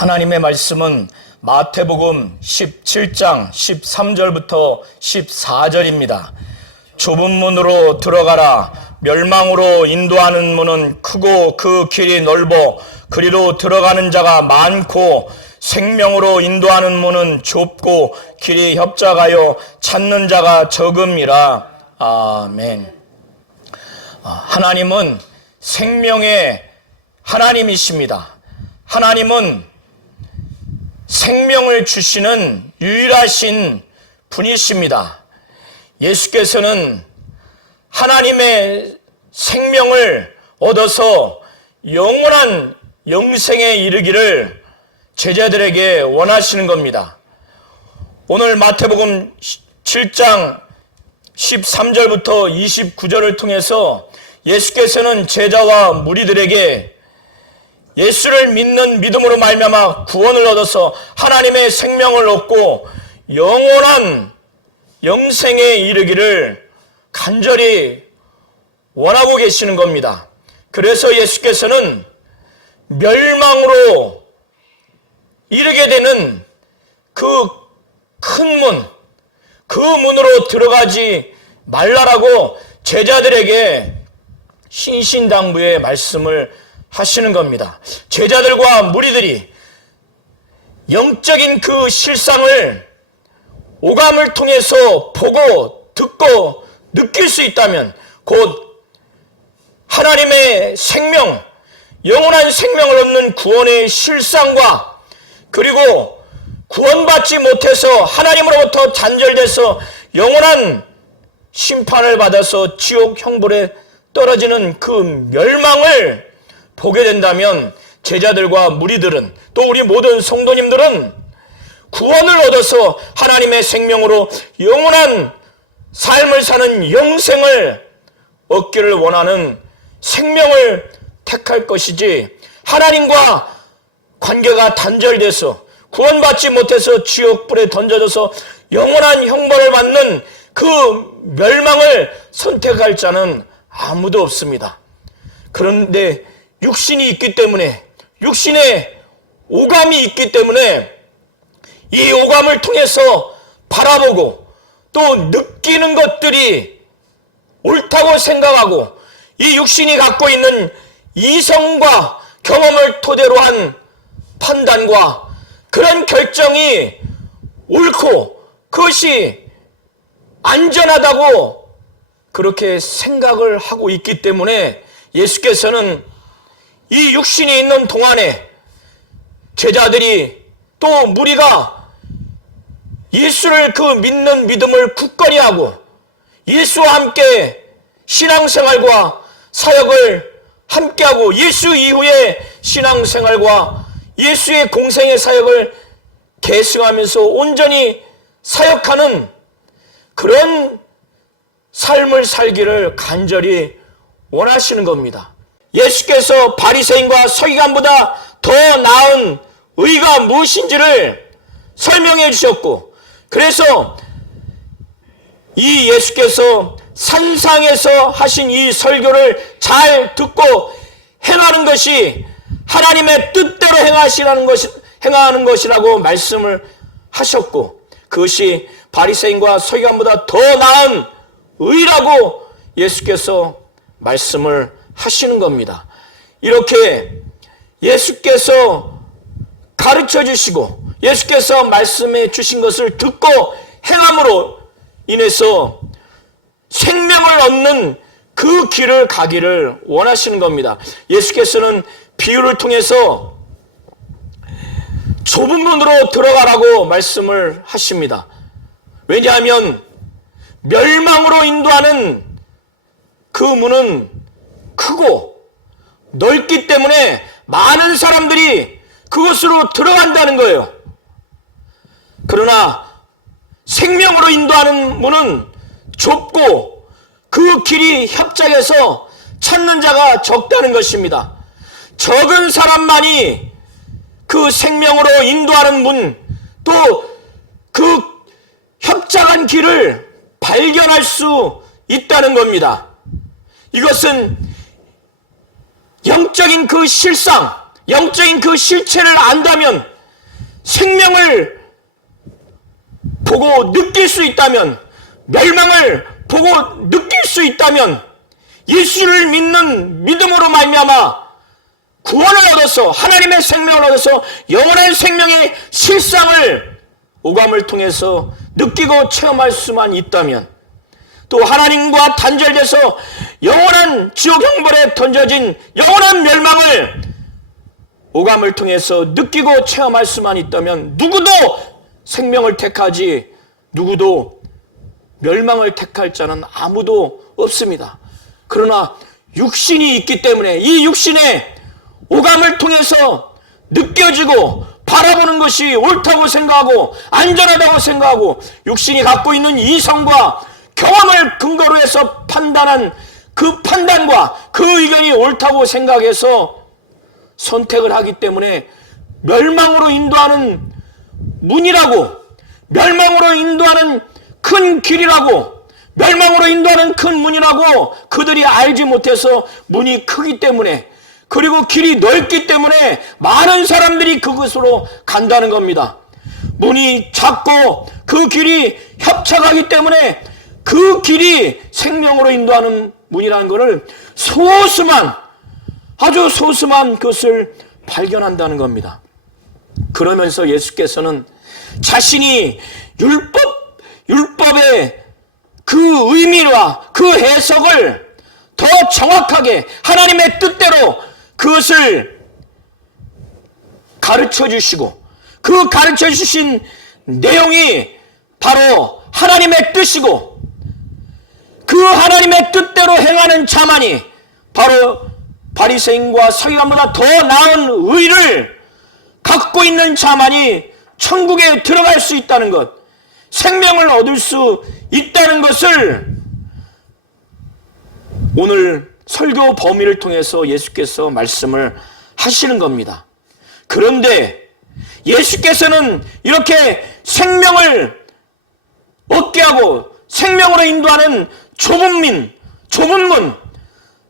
하나님의 말씀은 마태복음 17장 13절부터 14절입니다. 좁은 문으로 들어가라. 멸망으로 인도하는 문은 크고 그 길이 넓어 그리로 들어가는 자가 많고 생명으로 인도하는 문은 좁고 길이 협착하여 찾는 자가 적음이라. 아멘. 하나님은 생명의 하나님이십니다. 하나님은 생명을 주시는 유일하신 분이십니다. 예수께서는 하나님의 생명을 얻어서 영원한 영생에 이르기를 제자들에게 원하시는 겁니다. 오늘 마태복음 7장 13절부터 29절을 통해서 예수께서는 제자와 무리들에게 예수를 믿는 믿음으로 말미암아 구원을 얻어서 하나님의 생명을 얻고 영원한 영생에 이르기를 간절히 원하고 계시는 겁니다. 그래서 예수께서는 멸망으로 이르게 되는 그 큰 문, 그 문으로 들어가지 말라라고 제자들에게 신신당부의 말씀을 하시는 겁니다. 제자들과 무리들이 영적인 그 실상을 오감을 통해서 보고 듣고 느낄 수 있다면 곧 하나님의 생명, 영원한 생명을 얻는 구원의 실상과 그리고 구원받지 못해서 하나님으로부터 단절돼서 영원한 심판을 받아서 지옥 형벌에 떨어지는 그 멸망을 보게 된다면 제자들과 무리들은 또 우리 모든 성도님들은 구원을 얻어서 하나님의 생명으로 영원한 삶을 사는 영생을 얻기를 원하는 생명을 택할 것이지 하나님과 관계가 단절돼서 구원받지 못해서 지옥불에 던져져서 영원한 형벌을 받는 그 멸망을 선택할 자는 아무도 없습니다. 그런데 육신이 있기 때문에 육신의 오감이 있기 때문에 이 오감을 통해서 바라보고 또 느끼는 것들이 옳다고 생각하고 이 육신이 갖고 있는 이성과 경험을 토대로 한 판단과 그런 결정이 옳고 그것이 안전하다고 그렇게 생각을 하고 있기 때문에 예수께서는 이 육신이 있는 동안에 제자들이 또 무리가 예수를 그 믿는 믿음을 굳건히 하고 예수와 함께 신앙생활과 사역을 함께하고 예수 이후의 신앙생활과 예수의 공생의 사역을 계승하면서 온전히 사역하는 그런 삶을 살기를 간절히 원하시는 겁니다. 예수께서 바리새인과 서기관보다 더 나은 의가 무엇인지를 설명해 주셨고 그래서 이 예수께서 산상에서 하신 이 설교를 잘 듣고 행하는 것이 하나님의 뜻대로 행하는 것이라고 말씀을 하셨고 그것이 바리새인과 서기관보다 더 나은 의라고 예수께서 말씀을 하시는 겁니다. 이렇게 예수께서 가르쳐 주시고 예수께서 말씀해 주신 것을 듣고 행함으로 인해서 생명을 얻는 그 길을 가기를 원하시는 겁니다. 예수께서는 비유를 통해서 좁은 문으로 들어가라고 말씀을 하십니다. 왜냐하면 멸망으로 인도하는 그 문은 크고 넓기 때문에 많은 사람들이 그곳으로 들어간다는 거예요. 그러나 생명으로 인도하는 문은 좁고 그 길이 협착해서 찾는 자가 적다는 것입니다. 적은 사람만이 그 생명으로 인도하는 문, 또 그 협착한 길을 발견할 수 있다는 겁니다. 이것은 영적인 그 실상, 영적인 그 실체를 안다면, 생명을 보고 느낄 수 있다면, 멸망을 보고 느낄 수 있다면, 예수를 믿는 믿음으로 말미암아 구원을 얻어서 하나님의 생명을 얻어서 영원한 생명의 실상을 오감을 통해서 느끼고 체험할 수만 있다면, 또 하나님과 단절돼서 영원한 지옥 형벌에 던져진 영원한 멸망을 오감을 통해서 느끼고 체험할 수만 있다면, 누구도 생명을 택하지 누구도 멸망을 택할 자는 아무도 없습니다. 그러나 육신이 있기 때문에 이 육신의 오감을 통해서 느껴지고 바라보는 것이 옳다고 생각하고 안전하다고 생각하고, 육신이 갖고 있는 이성과 경험을 근거로 해서 판단한 그 판단과 그 의견이 옳다고 생각해서 선택을 하기 때문에 멸망으로 인도하는 문이라고, 멸망으로 인도하는 큰 길이라고, 멸망으로 인도하는 큰 문이라고 그들이 알지 못해서, 문이 크기 때문에, 그리고 길이 넓기 때문에 많은 사람들이 그곳으로 간다는 겁니다. 문이 작고 그 길이 협착하기 때문에 그 길이 생명으로 인도하는 문이라는 것을 소수만, 아주 소수만 그것을 발견한다는 겁니다. 그러면서 예수께서는 자신이 율법의 그 의미와 그 해석을 더 정확하게 하나님의 뜻대로 그것을 가르쳐 주시고, 그 가르쳐 주신 내용이 바로 하나님의 뜻이고, 그 하나님의 뜻대로 행하는 자만이 바로 바리새인과 서기관보다 더 나은 의를 갖고 있는 자만이 천국에 들어갈 수 있다는 것, 생명을 얻을 수 있다는 것을 오늘 설교 범위를 통해서 예수께서 말씀을 하시는 겁니다. 그런데 예수께서는 이렇게 생명을 얻게 하고 생명으로 인도하는 좁은 문,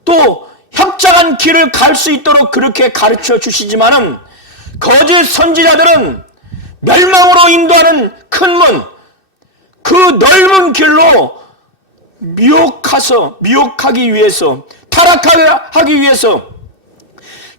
또 협착한 길을 갈 수 있도록 그렇게 가르쳐 주시지만은, 거짓 선지자들은 멸망으로 인도하는 큰 문, 그 넓은 길로 미혹하기 위해서, 타락하기 위해서,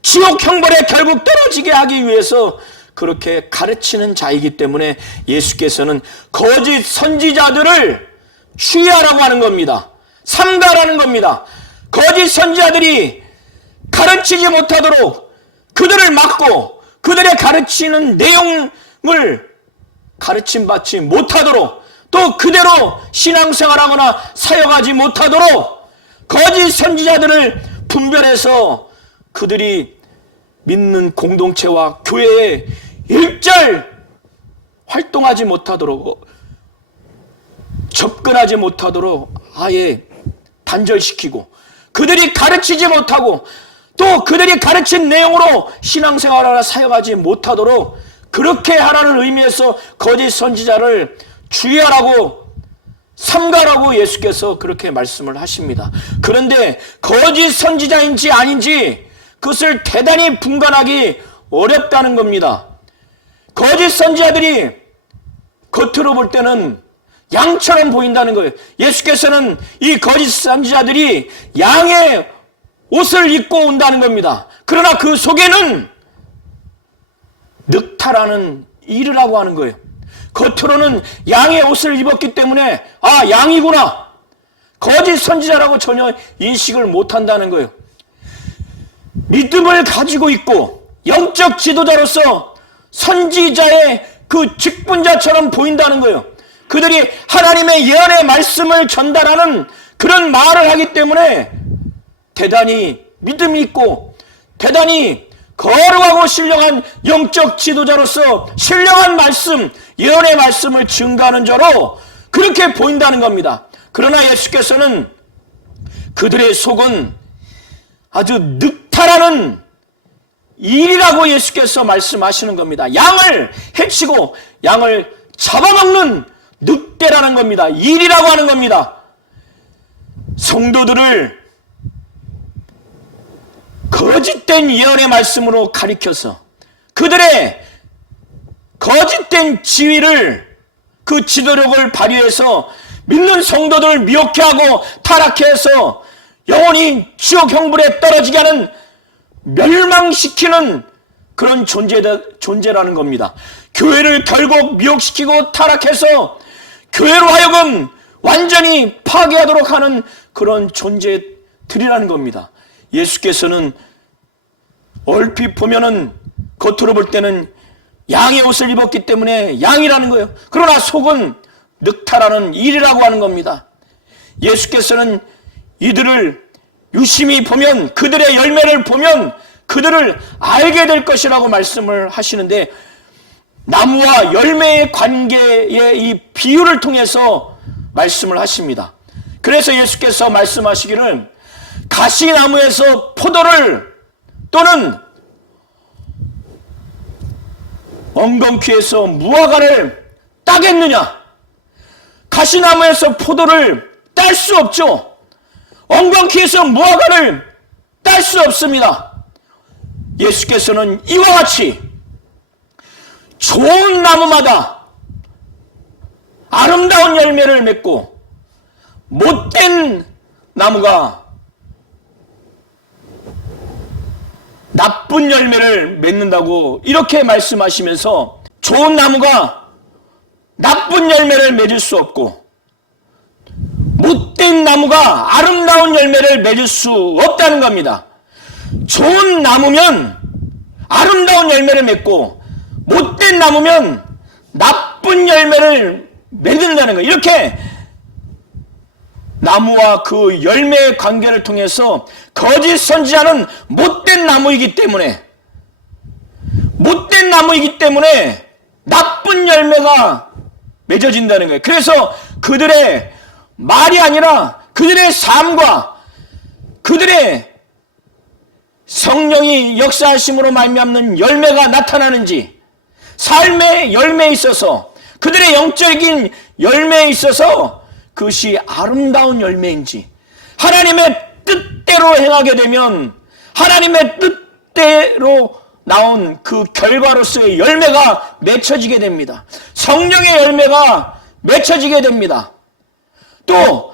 지옥 형벌에 결국 떨어지게 하기 위해서 그렇게 가르치는 자이기 때문에 예수께서는 거짓 선지자들을 주의하라고 하는 겁니다. 삼가라는 겁니다. 거짓 선지자들이 가르치지 못하도록 그들을 막고, 그들의 가르치는 내용을 가르침받지 못하도록, 또 그대로 신앙생활하거나 사역하지 못하도록 거짓 선지자들을 분별해서 그들이 믿는 공동체와 교회에 일절 활동하지 못하도록, 접근하지 못하도록 아예 단절시키고, 그들이 가르치지 못하고 또 그들이 가르친 내용으로 신앙생활하나 사역하지 못하도록 그렇게 하라는 의미에서 거짓 선지자를 주의하라고, 삼가라고 예수께서 그렇게 말씀을 하십니다. 그런데 거짓 선지자인지 아닌지 그것을 대단히 분간하기 어렵다는 겁니다. 거짓 선지자들이 겉으로 볼 때는 양처럼 보인다는 거예요. 예수께서는 이 거짓 선지자들이 양의 옷을 입고 온다는 겁니다. 그러나 그 속에는 늑타라는 이르라고 하는 거예요. 겉으로는 양의 옷을 입었기 때문에 아, 양이구나, 거짓 선지자라고 전혀 인식을 못한다는 거예요. 믿음을 가지고 있고 영적 지도자로서 선지자의 그 직분자처럼 보인다는 거예요. 그들이 하나님의 예언의 말씀을 전달하는 그런 말을 하기 때문에 대단히 믿음이 있고 대단히 거룩하고 신령한 영적 지도자로서 신령한 말씀, 예언의 말씀을 증가하는 자로 그렇게 보인다는 겁니다. 그러나 예수께서는 그들의 속은 아주 늑타라는 일이라고 예수께서 말씀하시는 겁니다. 양을 해치고 양을 잡아먹는 늑대라는 겁니다. 일이라고 하는 겁니다. 성도들을 거짓된 예언의 말씀으로 가리켜서 그들의 거짓된 지위를, 그 지도력을 발휘해서 믿는 성도들을 미혹해 하고 타락해 해서 영원히 지옥 형불에 떨어지게 하는, 멸망시키는 그런 존재라는 겁니다. 교회를 결국 미혹시키고 타락해서 교회로 하여금 완전히 파괴하도록 하는 그런 존재들이라는 겁니다. 예수께서는 얼핏 보면은, 겉으로 볼 때는 양의 옷을 입었기 때문에 양이라는 거예요. 그러나 속은 늑타라는 일이라고 하는 겁니다. 예수께서는 이들을 유심히 보면, 그들의 열매를 보면 그들을 알게 될 것이라고 말씀을 하시는데, 나무와 열매의 관계의 이 비유를 통해서 말씀을 하십니다. 그래서 예수께서 말씀하시기를, 가시나무에서 포도를 또는 엉겅퀴에서 무화과를 따겠느냐? 가시나무에서 포도를 딸 수 없죠. 엉겅퀴에서 무화과를 딸 수 없습니다. 예수께서는 이와 같이 좋은 나무마다 아름다운 열매를 맺고 못된 나무가 나쁜 열매를 맺는다고 이렇게 말씀하시면서, 좋은 나무가 나쁜 열매를 맺을 수 없고 못된 나무가 아름다운 열매를 맺을 수 없다는 겁니다. 좋은 나무면 아름다운 열매를 맺고 못된 나무면 나쁜 열매를 맺는다는 거예요. 이렇게 나무와 그 열매의 관계를 통해서 거짓 선지자는 못된 나무이기 때문에 나쁜 열매가 맺어진다는 거예요. 그래서 그들의 말이 아니라 그들의 삶과 그들의 성령이 역사하심으로 말미암는 열매가 나타나는지, 삶의 열매에 있어서, 그들의 영적인 열매에 있어서 그것이 아름다운 열매인지, 하나님의 뜻대로 행하게 되면 하나님의 뜻대로 나온 그 결과로서의 열매가 맺혀지게 됩니다. 성령의 열매가 맺혀지게 됩니다. 또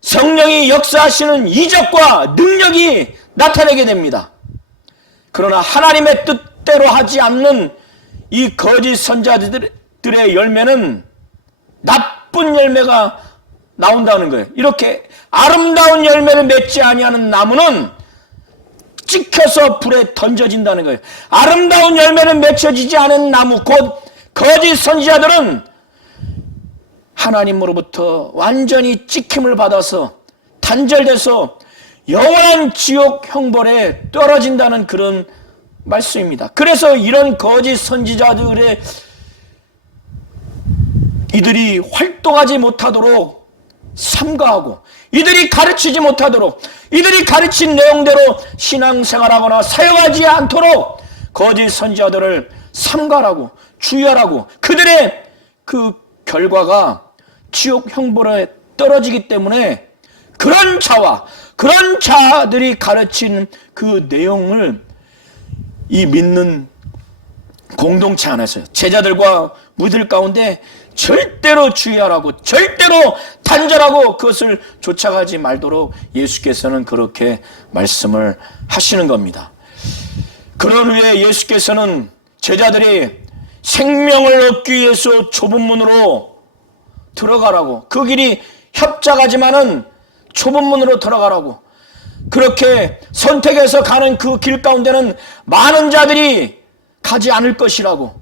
성령이 역사하시는 이적과 능력이 나타나게 됩니다. 그러나 하나님의 뜻대로 하지 않는 이 거짓 선지자들의 열매는 나쁜 열매가 나온다는 거예요. 이렇게 아름다운 열매를 맺지 아니하는 나무는 찍혀서 불에 던져진다는 거예요. 아름다운 열매를 맺혀지지 않은 나무, 곧 거짓 선지자들은 하나님으로부터 완전히 찍힘을 받아서 단절돼서 영원한 지옥 형벌에 떨어진다는 그런 말씀입니다. 그래서 이런 거짓 선지자들의 이들이 활동하지 못하도록 삼가하고, 이들이 가르치지 못하도록, 이들이 가르친 내용대로 신앙생활하거나 사용하지 않도록 거짓 선지자들을 삼가라고, 주의하라고. 그들의 그 결과가 지옥 형벌에 떨어지기 때문에 그런 자와 그런 자들이 가르친 그 내용을 이 믿는 공동체 안에서 제자들과 무리들 가운데 절대로 주의하라고, 절대로 단절하고 그것을 쫓아가지 말도록 예수께서는 그렇게 말씀을 하시는 겁니다. 그런 후에 예수께서는 제자들이 생명을 얻기 위해서 좁은 문으로 들어가라고, 그 길이 협착하지만은 좁은 문으로 들어가라고, 그렇게 선택해서 가는 그 길 가운데는 많은 자들이 가지 않을 것이라고,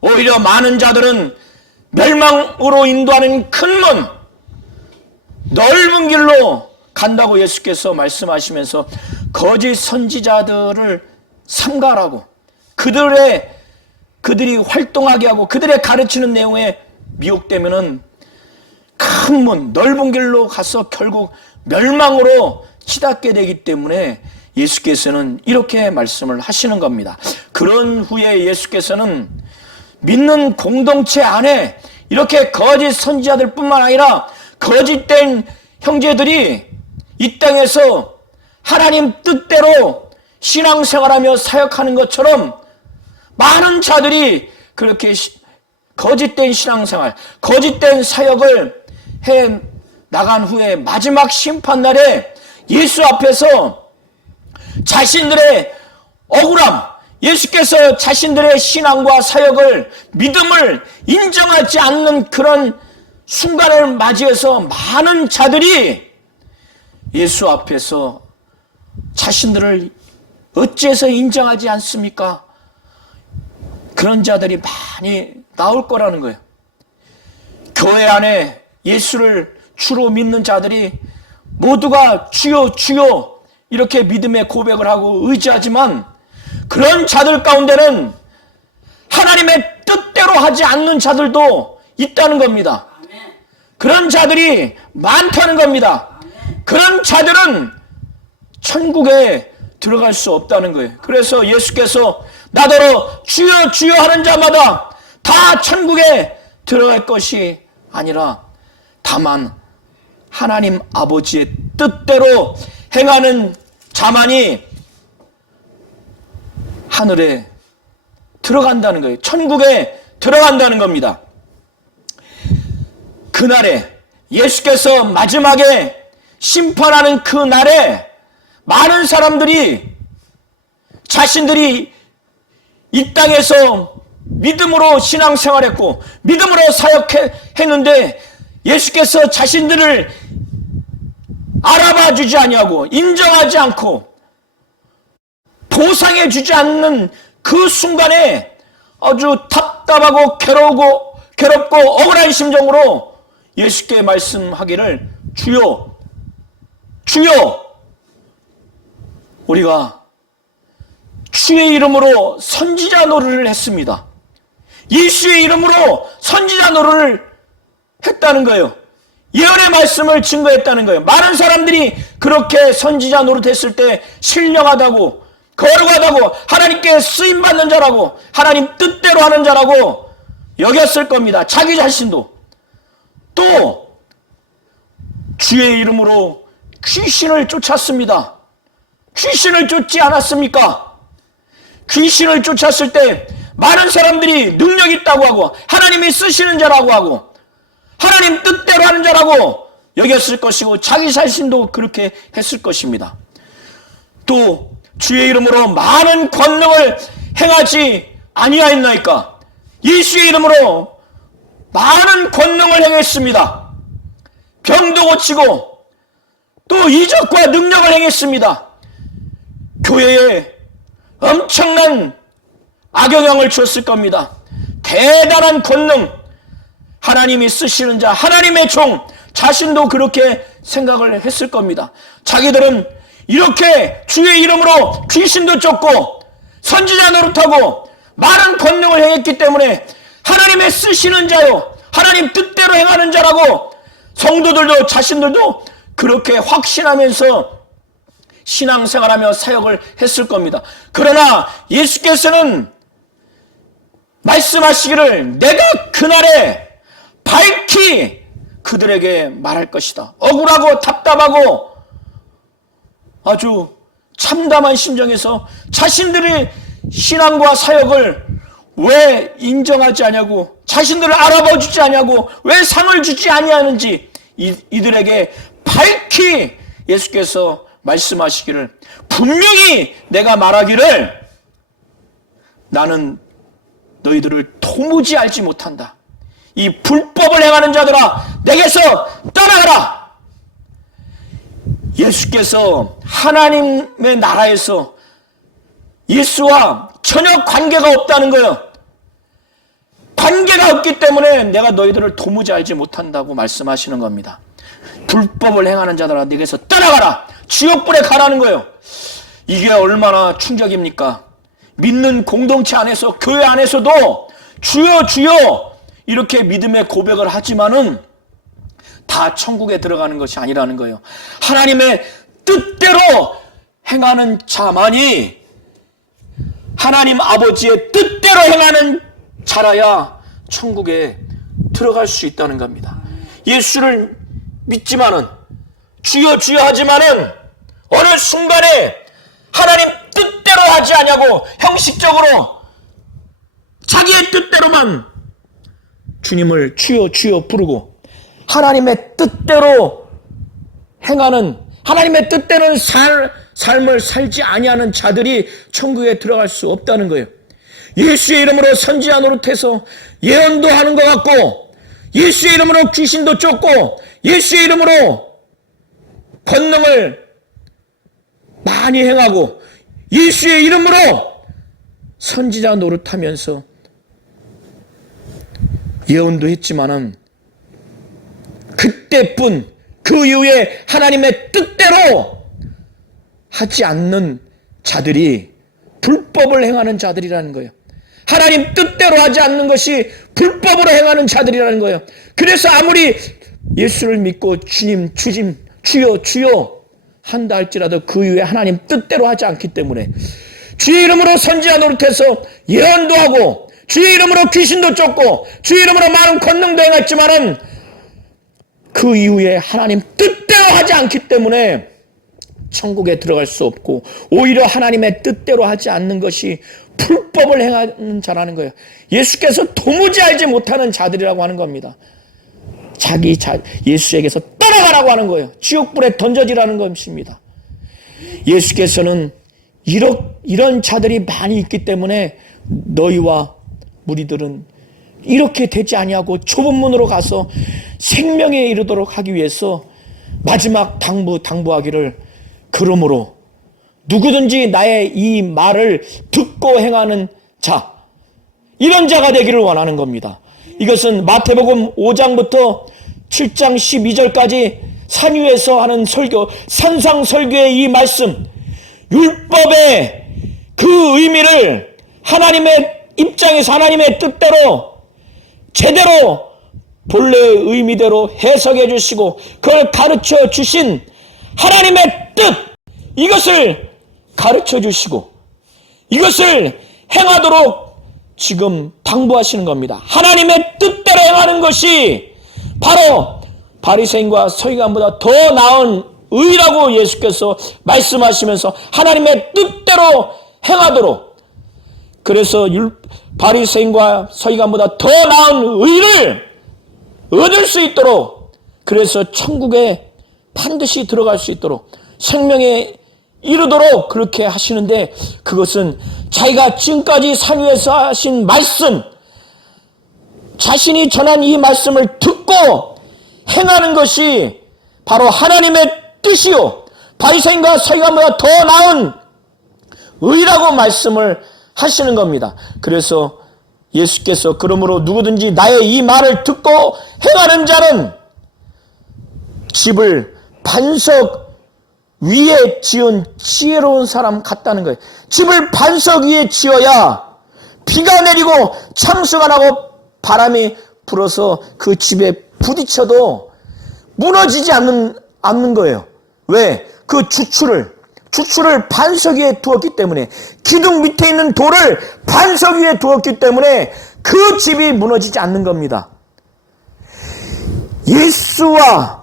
오히려 많은 자들은 멸망으로 인도하는 큰 문, 넓은 길로 간다고 예수께서 말씀하시면서 거짓 선지자들을 삼가라고, 그들이 활동하게 하고 그들의 가르치는 내용에 미혹되면은 큰 문, 넓은 길로 가서 결국 멸망으로 치닫게 되기 때문에 예수께서는 이렇게 말씀을 하시는 겁니다. 그런 후에 예수께서는 믿는 공동체 안에 이렇게 거짓 선지자들 뿐만 아니라 거짓된 형제들이 이 땅에서 하나님 뜻대로 신앙생활하며 사역하는 것처럼 많은 자들이 그렇게 거짓된 신앙생활, 거짓된 사역을 해 나간 후에 마지막 심판날에 예수 앞에서 자신들의 억울함, 예수께서 자신들의 신앙과 사역을, 믿음을 인정하지 않는 그런 순간을 맞이해서 많은 자들이 예수 앞에서 자신들을 어째서 인정하지 않습니까? 그런 자들이 많이 나올 거라는 거예요. 교회 안에 예수를 주로 믿는 자들이 모두가 주여 주여 이렇게 믿음의 고백을 하고 의지하지만 그런 자들 가운데는 하나님의 뜻대로 하지 않는 자들도 있다는 겁니다. 그런 자들이 많다는 겁니다. 그런 자들은 천국에 들어갈 수 없다는 거예요. 그래서 예수께서 나더러 주여 주여 하는 자마다 다 천국에 들어갈 것이 아니라 다만 하나님 아버지의 뜻대로 행하는 자만이 하늘에 들어간다는 거예요. 천국에 들어간다는 겁니다. 그날에 예수께서 마지막에 심판하는 그 날에 많은 사람들이 자신들이 이 땅에서 믿음으로 신앙생활했고 믿음으로 사역했는데 예수께서 자신들을 알아봐 주지 아니하고 인정하지 않고 보상해 주지 않는 그 순간에 아주 답답하고 괴롭고 억울한 심정으로 예수께 말씀하기를 주여 주여 우리가 주의 이름으로 선지자 노릇을 했습니다. 예수의 이름으로 선지자 노릇을 했다는 거예요. 예언의 말씀을 증거했다는 거예요. 많은 사람들이 그렇게 선지자 노릇했을 때 신령하다고 거룩하다고 하나님께 쓰임받는 자라고 하나님 뜻대로 하는 자라고 여겼을 겁니다. 자기 자신도. 또 주의 이름으로 귀신을 쫓았습니다. 귀신을 쫓지 않았습니까? 귀신을 쫓았을 때 많은 사람들이 능력 있다고 하고 하나님이 쓰시는 자라고 하고 하나님 뜻대로 하는 자라고 여겼을 것이고 자기 자신도 그렇게 했을 것입니다. 또 주의 이름으로 많은 권능을 행하지 아니하였나이까? 예수의 이름으로 많은 권능을 행했습니다. 병도 고치고 또 이적과 능력을 행했습니다. 교회에 엄청난 악영향을 주었을 겁니다. 대단한 권능, 하나님이 쓰시는 자, 하나님의 종, 자신도 그렇게 생각을 했을 겁니다. 자기들은 이렇게 주의 이름으로 귀신도 쫓고 선지자 노릇하고 많은 권능을 행했기 때문에 하나님의 쓰시는 자요, 하나님 뜻대로 행하는 자라고 성도들도 자신들도 그렇게 확신하면서 신앙생활하며 사역을 했을 겁니다. 그러나 예수께서는 말씀하시기를 내가 그날에 밝히 그들에게 말할 것이다. 억울하고 답답하고 아주 참담한 심정에서 자신들의 신앙과 사역을 왜 인정하지 않냐고, 자신들을 알아봐 주지 않냐고, 왜 상을 주지 아니하는지 이들에게 밝히 예수께서 말씀하시기를 분명히 내가 말하기를 나는 너희들을 도무지 알지 못한다. 이 불법을 행하는 자들아 내게서 떠나가라. 예수께서 하나님의 나라에서 예수와 전혀 관계가 없다는 거예요. 관계가 없기 때문에 내가 너희들을 도무지 알지 못한다고 말씀하시는 겁니다. 불법을 행하는 자들아 내게서 떠나가라. 지옥불에 가라는 거예요. 이게 얼마나 충격입니까? 믿는 공동체 안에서 교회 안에서도 주여 주여 이렇게 믿음의 고백을 하지만은 다 천국에 들어가는 것이 아니라는 거예요. 하나님의 뜻대로 행하는 자만이 하나님 아버지의 뜻대로 행하는 자라야 천국에 들어갈 수 있다는 겁니다. 예수를 믿지만은 주여 주여 하지만은 어느 순간에 하나님 뜻 뜻대로 하지 아니하고 형식적으로 자기의 뜻대로만 주님을 주여 주여 부르고 하나님의 뜻대로 행하는, 하나님의 뜻대로는 삶을 살지 아니하는 자들이 천국에 들어갈 수 없다는 거예요. 예수의 이름으로 선지자 노릇해서 예언도 하는 것 같고, 예수의 이름으로 귀신도 쫓고, 예수의 이름으로 권능을 많이 행하고, 예수의 이름으로 선지자 노릇하면서 예언도 했지만은 그때뿐, 그 이후에 하나님의 뜻대로 하지 않는 자들이 불법을 행하는 자들이라는 거예요. 하나님 뜻대로 하지 않는 것이 불법으로 행하는 자들이라는 거예요. 그래서 아무리 예수를 믿고 주님, 주여, 주여 한다 할지라도 그 이후에 하나님 뜻대로 하지 않기 때문에 주의 이름으로 선지자 노릇해서 예언도 하고 주의 이름으로 귀신도 쫓고 주의 이름으로 많은 권능도 행했지만은 그 이후에 하나님 뜻대로 하지 않기 때문에 천국에 들어갈 수 없고 오히려 하나님의 뜻대로 하지 않는 것이 불법을 행하는 자라는 거예요. 예수께서 도무지 알지 못하는 자들이라고 하는 겁니다. 예수에게서 떠나가라고 하는 거예요. 지옥불에 던져지라는 것입니다. 예수께서는 이런 자들이 많이 있기 때문에 너희와 무리들은 이렇게 되지 아니하고 좁은 문으로 가서 생명에 이르도록 하기 위해서 마지막 당부하기를, 그러므로 누구든지 나의 이 말을 듣고 행하는 자, 이런 자가 되기를 원하는 겁니다. 이것은 마태복음 5장부터 7장 12절까지 산 위에서 하는 설교, 산상설교의 이 말씀, 율법의 그 의미를 하나님의 입장에서 하나님의 뜻대로 제대로 본래의 의미대로 해석해 주시고 그걸 가르쳐 주신 하나님의 뜻, 이것을 가르쳐 주시고 이것을 행하도록 지금 당부하시는 겁니다. 하나님의 뜻대로 행하는 것이 바로 바리새인과 서기관보다 더 나은 의라고 예수께서 말씀하시면서 하나님의 뜻대로 행하도록, 그래서 바리새인과 서기관보다 더 나은 의를 얻을 수 있도록, 그래서 천국에 반드시 들어갈 수 있도록 생명에 이르도록 그렇게 하시는데, 그것은 자기가 지금까지 산 위에서 하신 말씀, 자신이 전한 이 말씀을 듣고 행하는 것이 바로 하나님의 뜻이요 바리새인과 서기관보다 더 나은 의라고 말씀을 하시는 겁니다. 그래서 예수께서 그러므로 누구든지 나의 이 말을 듣고 행하는 자는 집을 반석 위에 지은 지혜로운 사람 같다는 거예요. 집을 반석 위에 지어야 비가 내리고 창수가 나고 바람이 불어서 그 집에 부딪혀도 무너지지 않는 거예요. 왜? 그 주추를 반석 위에 두었기 때문에, 기둥 밑에 있는 돌을 반석 위에 두었기 때문에 그 집이 무너지지 않는 겁니다. 예수와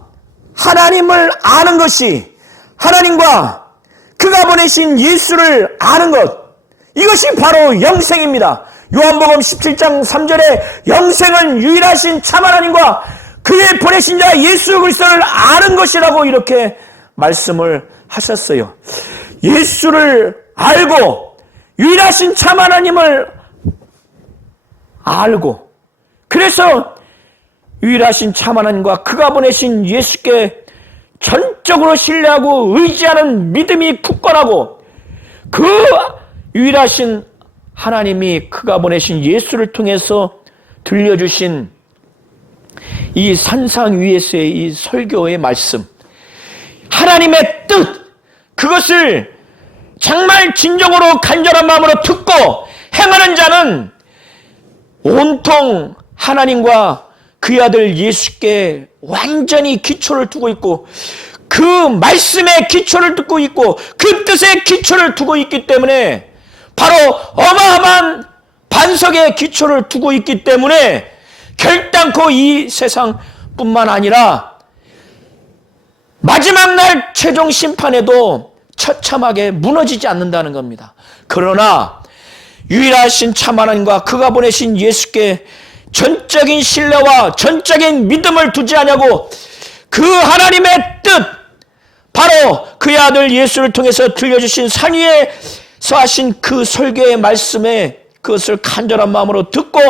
하나님을 아는 것이, 하나님과 그가 보내신 예수를 아는 것, 이것이 바로 영생입니다. 요한복음 17장 3절에 영생은 유일하신 참 하나님과 그의 보내신 자 예수 그리스도를 아는 것이라고 이렇게 말씀을 하셨어요. 예수를 알고 유일하신 참 하나님을 알고, 그래서 유일하신 참 하나님과 그가 보내신 예수께 전적으로 신뢰하고 의지하는 믿음이 굳건하고, 그 유일하신 하나님이 그가 보내신 예수를 통해서 들려주신 이 산상 위에서의 이 설교의 말씀, 하나님의 뜻, 그것을 정말 진정으로 간절한 마음으로 듣고 행하는 자는 온통 하나님과 그의 아들 예수께 완전히 기초를 두고 있고, 그 말씀에 기초를 두고 있고 그 뜻에 기초를 두고 있기 때문에, 바로 어마어마한 반석에 기초를 두고 있기 때문에 결단코 이 세상뿐만 아니라 마지막 날 최종 심판에도 처참하게 무너지지 않는다는 겁니다. 그러나 유일하신 참 하나님과 그가 보내신 예수께 전적인 신뢰와 전적인 믿음을 두지 않냐고 그 하나님의 뜻, 바로 그의 아들 예수를 통해서 들려주신 산 위에서 하신 그 설교의 말씀에 그것을 간절한 마음으로 듣고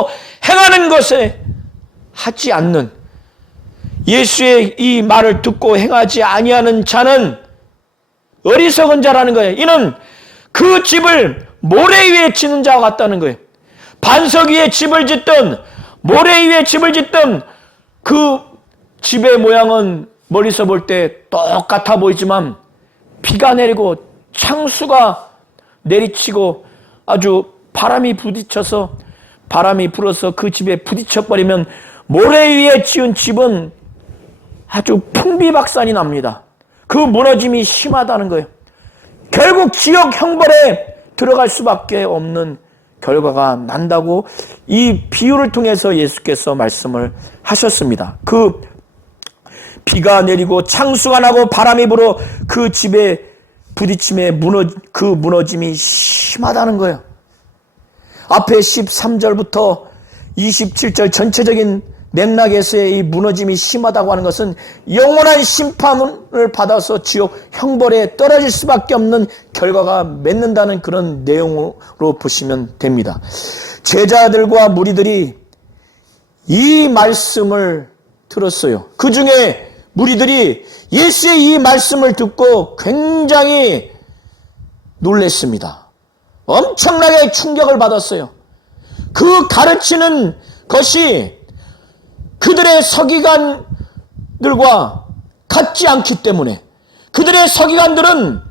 행하는 것에 하지 않는, 예수의 이 말을 듣고 행하지 아니하는 자는 어리석은 자라는 거예요. 이는 그 집을 모래 위에 짓는 자와 같다는 거예요. 반석 위에 집을 짓든 모래 위에 집을 짓든 그 집의 모양은 멀리서 볼 때 똑같아 보이지만 비가 내리고 창수가 내리치고 아주 바람이 부딪혀서, 바람이 불어서 그 집에 부딪혀버리면 모래 위에 지은 집은 아주 풍비박산이 납니다. 그 무너짐이 심하다는 거예요. 결국 지옥 형벌에 들어갈 수밖에 없는 결과가 난다고 이 비유를 통해서 예수께서 말씀을 하셨습니다. 그 비가 내리고 창수가 나고 바람이 불어 그 집에 부딪힘에 그 무너짐이 심하다는 거예요. 앞에 13절부터 27절 전체적인 맥락에서의 이 무너짐이 심하다고 하는 것은 영원한 심판을 받아서 지옥 형벌에 떨어질 수밖에 없는 결과가 맺는다는 그런 내용으로 보시면 됩니다. 제자들과 무리들이 이 말씀을 들었어요. 그 중에 무리들이 예수의 이 말씀을 듣고 굉장히 놀랐습니다. 엄청나게 충격을 받았어요. 그 가르치는 것이 그들의 서기관들과 같지 않기 때문에, 그들의 서기관들은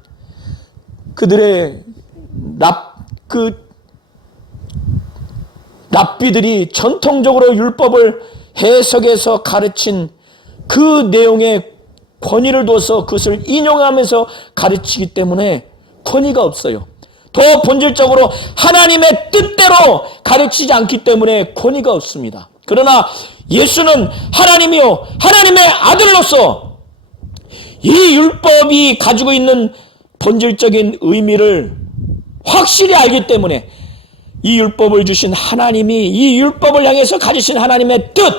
그들의 랍비들이 전통적으로 율법을 해석해서 가르친 그 내용에 권위를 둬서 그것을 인용하면서 가르치기 때문에 권위가 없어요. 더 본질적으로 하나님의 뜻대로 가르치지 않기 때문에 권위가 없습니다. 그러나 예수는 하나님이요 하나님의 아들로서 이 율법이 가지고 있는 본질적인 의미를 확실히 알기 때문에 이 율법을 주신 하나님이 이 율법을 향해서 가지신 하나님의 뜻,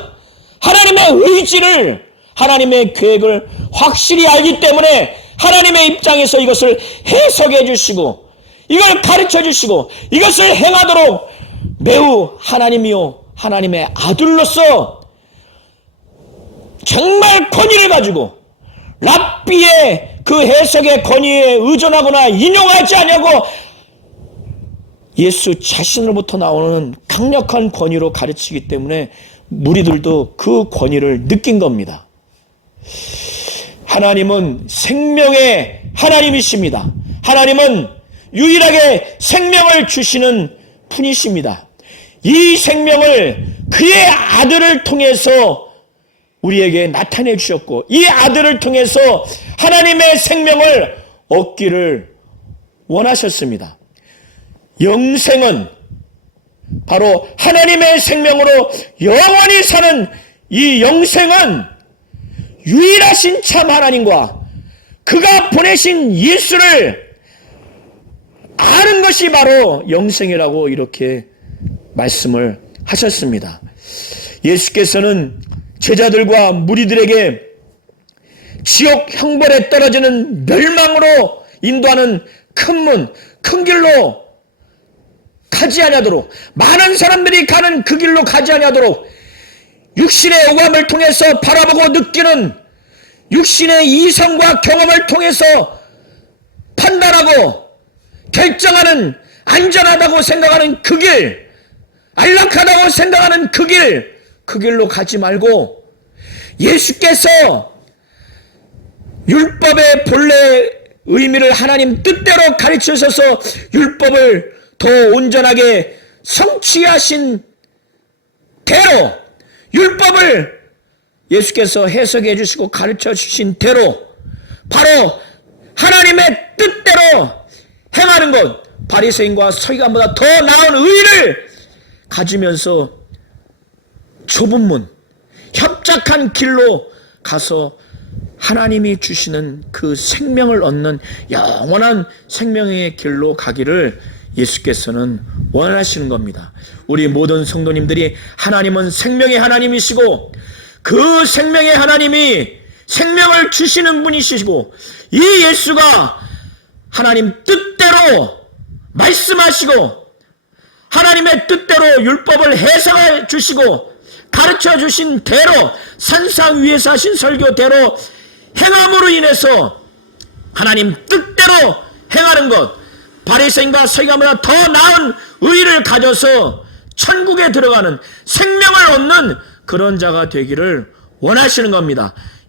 하나님의 의지를, 하나님의 계획을 확실히 알기 때문에 하나님의 입장에서 이것을 해석해 주시고 이걸 가르쳐 주시고 이것을 행하도록 매우 하나님이요 하나님의 아들로서 정말 권위를 가지고 랍비의 그 해석의 권위에 의존하거나 인용하지 않냐고 예수 자신으로부터 나오는 강력한 권위로 가르치기 때문에 무리들도 그 권위를 느낀 겁니다. 하나님은 생명의 하나님이십니다. 하나님은 유일하게 생명을 주시는 분이십니다. 이 생명을 그의 아들을 통해서 우리에게 나타내 주셨고 이 아들을 통해서 하나님의 생명을 얻기를 원하셨습니다. 영생은 바로 하나님의 생명으로 영원히 사는 이 영생은 유일하신 참 하나님과 그가 보내신 예수를 아는 것이 바로 영생이라고 이렇게 말씀을 하셨습니다. 예수께서는 제자들과 무리들에게 지옥 형벌에 떨어지는 멸망으로 인도하는 큰 문, 큰 길로 가지 아니하도록, 많은 사람들이 가는 그 길로 가지 아니하도록 육신의 오감을 통해서 바라보고 느끼는 육신의 이성과 경험을 통해서 판단하고 결정하는 안전하다고 생각하는 그 길, 안락하다고 생각하는 그 길로 가지 말고 예수께서 율법의 본래 의미를 하나님 뜻대로 가르치셔서 율법을 더 온전하게 성취하신 대로 율법을 예수께서 해석해 주시고 가르쳐 주신 대로 바로 하나님의 뜻대로 행하는 것, 바리새인과 서기관보다 더 나은 의를 가지면서 좁은 문, 협착한 길로 가서 하나님이 주시는 그 생명을 얻는 영원한 생명의 길로 가기를 예수께서는 원하시는 겁니다. 우리 모든 성도님들이 하나님은 생명의 하나님이시고 그 생명의 하나님이 생명을 주시는 분이시고 이 예수가 하나님 뜻대로 말씀하시고 하나님의 뜻대로 율법을 해석해 주시고 가르쳐 주신 대로 산상 위에서 하신 설교대로 행함으로 인해서 하나님 뜻대로 행하는 것, 바리새인과 서기관보다 더 나은 의의를 가져서 천국에 들어가는 생명을 얻는 그런 자가 되기를 원하시는 겁니다.